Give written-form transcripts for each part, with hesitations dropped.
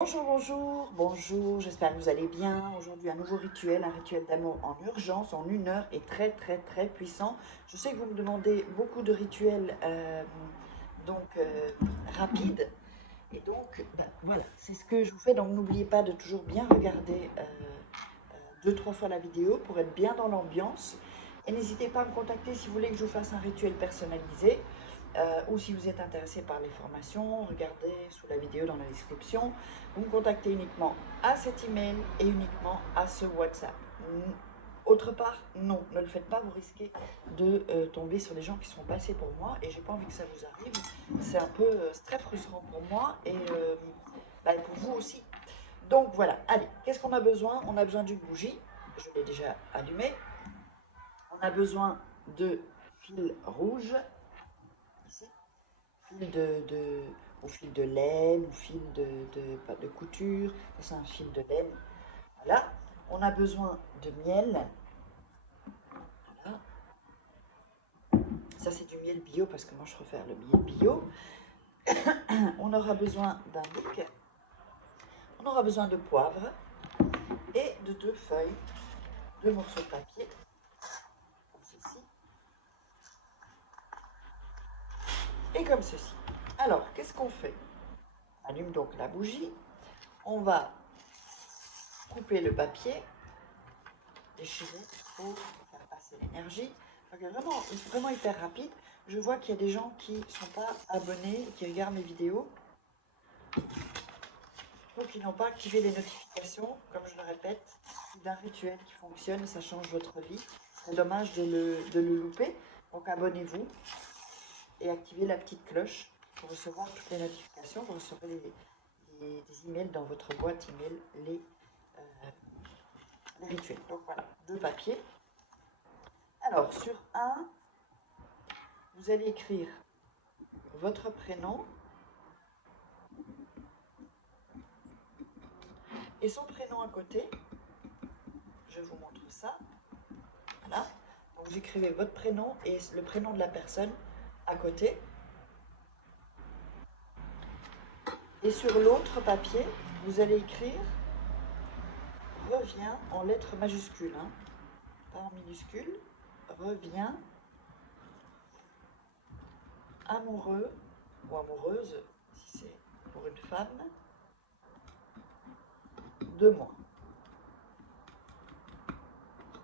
Bonjour, bonjour, bonjour, j'espère que vous allez bien. Aujourd'hui, un nouveau rituel, un rituel d'amour en urgence, en 1 heure, et très, très, très puissant. Je sais que vous me demandez beaucoup de rituels rapides. Et donc, voilà, c'est ce que je vous fais. Donc, n'oubliez pas de toujours bien regarder 2, 3 fois la vidéo pour être bien dans l'ambiance. Et n'hésitez pas à me contacter si vous voulez que je vous fasse un rituel personnalisé. Ou si vous êtes intéressé par les formations, regardez sous la vidéo dans la description. Vous me contactez uniquement à cet email et uniquement à ce WhatsApp. Autre part, non, ne le faites pas, vous risquez de tomber sur des gens qui sont passés pour moi et j'ai pas envie que ça vous arrive. C'est un peu très frustrant pour moi et pour vous aussi. Donc voilà, allez, qu'est-ce qu'on a besoin? On a besoin d'une bougie, je l'ai déjà allumée. On a besoin de fil rouge, ici, fil ou fil de laine, ou fil de couture, c'est un fil de laine. Voilà, on a besoin de miel. Voilà. Ça c'est du miel bio parce que moi je préfère le miel bio. On aura besoin d'un bic. On aura besoin de poivre et de 2 feuilles, 2 morceaux de papier, comme ceci, et comme ceci. Alors, qu'est-ce qu'on fait? On allume donc la bougie. On va couper le papier, déchirer pour faire passer l'énergie. Donc, vraiment hyper rapide. Je vois qu'il y a des gens qui ne sont pas abonnés, qui regardent mes vidéos, ou qui n'ont pas activé les notifications. Comme je le répète, c'est un rituel qui fonctionne et ça change votre vie. C'est dommage de le louper. Donc abonnez-vous et activez la petite cloche pour recevoir toutes les notifications. Vous recevrez des emails dans votre boîte email, les rituels. Donc voilà, 2 papiers. Alors sur un, vous allez écrire votre prénom et son prénom à côté. Je vous montre ça. Voilà. Donc vous écrivez votre prénom et le prénom de la personne à côté. Et sur l'autre papier, vous allez écrire reviens en lettres majuscules, hein, pas en minuscules. Reviens amoureux ou amoureuse, si c'est pour une femme, de moi.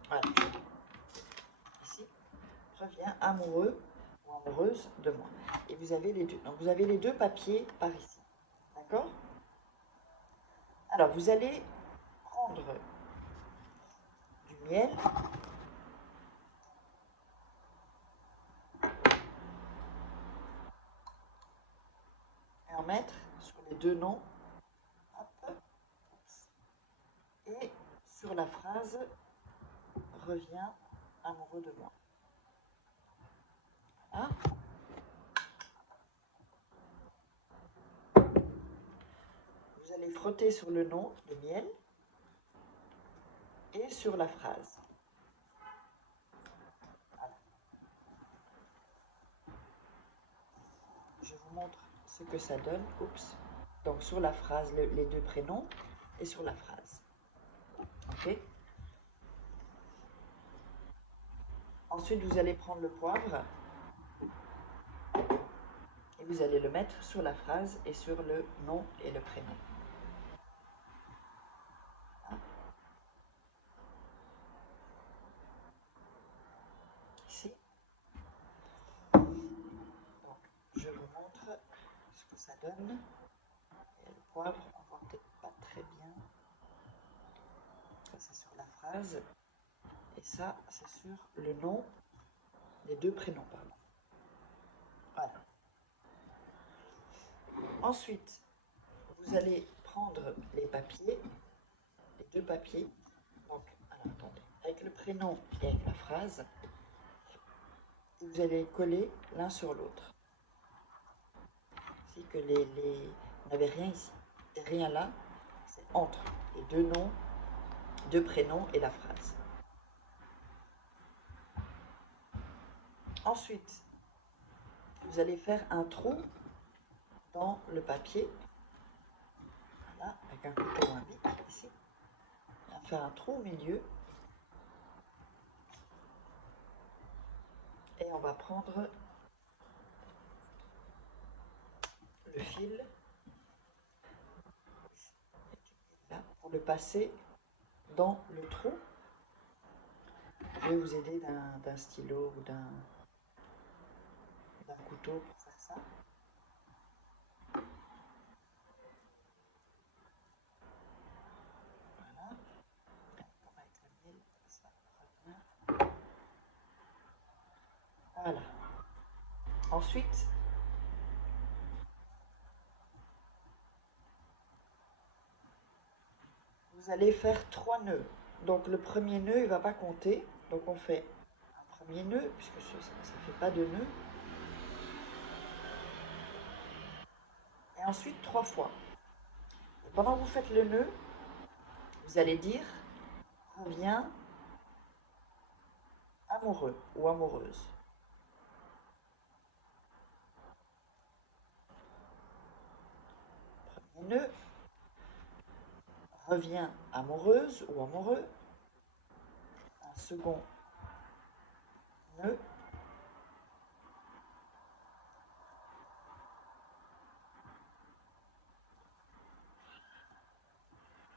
Voilà. Ici, reviens amoureux ou amoureuse de moi. Et vous avez les deux. Donc vous avez les 2 papiers par ici. D'accord? Alors vous allez prendre du miel et en mettre sur les 2 noms. Hop. Et sur la phrase reviens amoureux de moi. Voilà. Vous allez frotter sur le nom de miel et sur la phrase. Voilà. Je vous montre ce que ça donne. Oups. Donc sur la phrase, les 2 prénoms et sur la phrase. Ok. Ensuite, vous allez prendre le poivre et vous allez le mettre sur la phrase et sur le nom et le prénom. Ici. Donc, je vous montre ce que ça donne. Et le poivre, on voit peut-être pas très bien. Ça, c'est sur la phrase. Et ça, c'est sur le nom, les 2 prénoms, pardon. Voilà. Ensuite, vous allez prendre les papiers, les 2 papiers. Donc, alors, attendez, avec le prénom et avec la phrase. Et vous allez coller l'un sur l'autre. C'est que vous n'avez rien ici, rien là, c'est entre les 2 noms, 2 prénoms et la phrase. Ensuite, vous allez faire un trou dans le papier. Voilà, faire un trou au milieu. Et on va prendre le fil là, pour le passer dans le trou. Je vais vous aider d'un stylo ou d'un couteau pour faire ça. Voilà. Avec le mille, ça revient. Voilà. Ensuite, vous allez faire 3 nœuds. Donc le premier nœud, il ne va pas compter. Donc on fait un premier nœud, puisque ça ne fait pas de nœud. Et ensuite 3 fois. Et pendant que vous faites le nœud, vous allez dire reviens amoureux ou amoureuse. Premier nœud, reviens amoureuse ou amoureux. Un second nœud.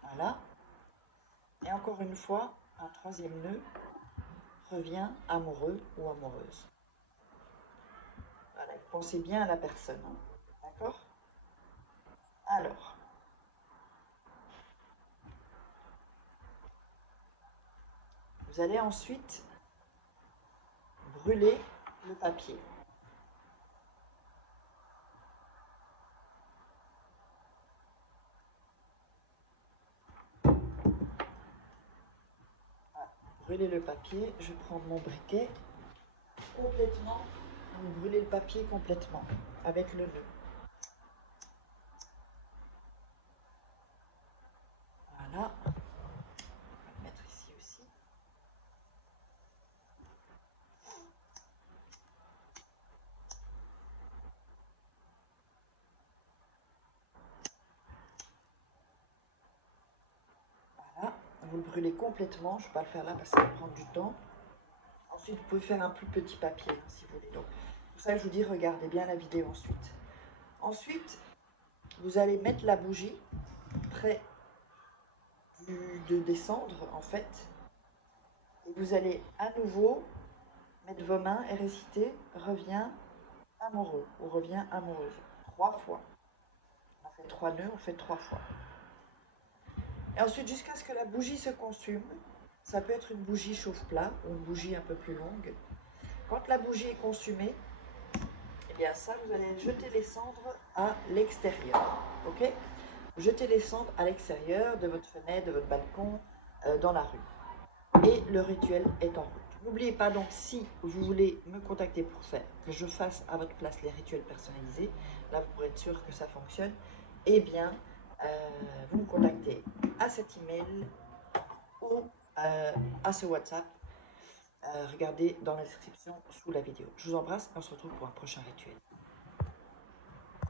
Voilà. Et encore une fois, un troisième nœud, reviens amoureux ou amoureuse. Voilà, pensez bien à la personne, hein. D'accord? Alors, vous allez ensuite brûler le papier. Voilà, brûler le papier, je vais prendre mon briquet complètement, vous brûlez le papier complètement avec le nœud. Voilà, on va le mettre ici aussi. Voilà, vous le brûlez complètement, je ne vais pas le faire là parce que ça va prendre du temps. Ensuite, vous pouvez faire un plus petit papier hein, si vous voulez. Donc, pour ça, je vous dis, regardez bien la vidéo ensuite. Ensuite, vous allez mettre la bougie près de descendre en fait. Et vous allez à nouveau mettre vos mains et réciter reviens amoureux ou reviens amoureuse 3 fois. On fait 3 nœuds, on fait 3 fois. Et ensuite, jusqu'à ce que la bougie se consume, ça peut être une bougie chauffe-plat ou une bougie un peu plus longue. Quand la bougie est consumée, eh bien ça, vous allez jeter les cendres à l'extérieur. Ok? Jetez les cendres à l'extérieur de votre fenêtre, de votre balcon, dans la rue. Et le rituel est en route. N'oubliez pas donc, si vous voulez me contacter pour faire que je fasse à votre place les rituels personnalisés, là vous pourrez être sûr que ça fonctionne, eh bien, vous me contactez à cet email ou à ce WhatsApp. Regardez dans la description sous la vidéo. Je vous embrasse et on se retrouve pour un prochain rituel.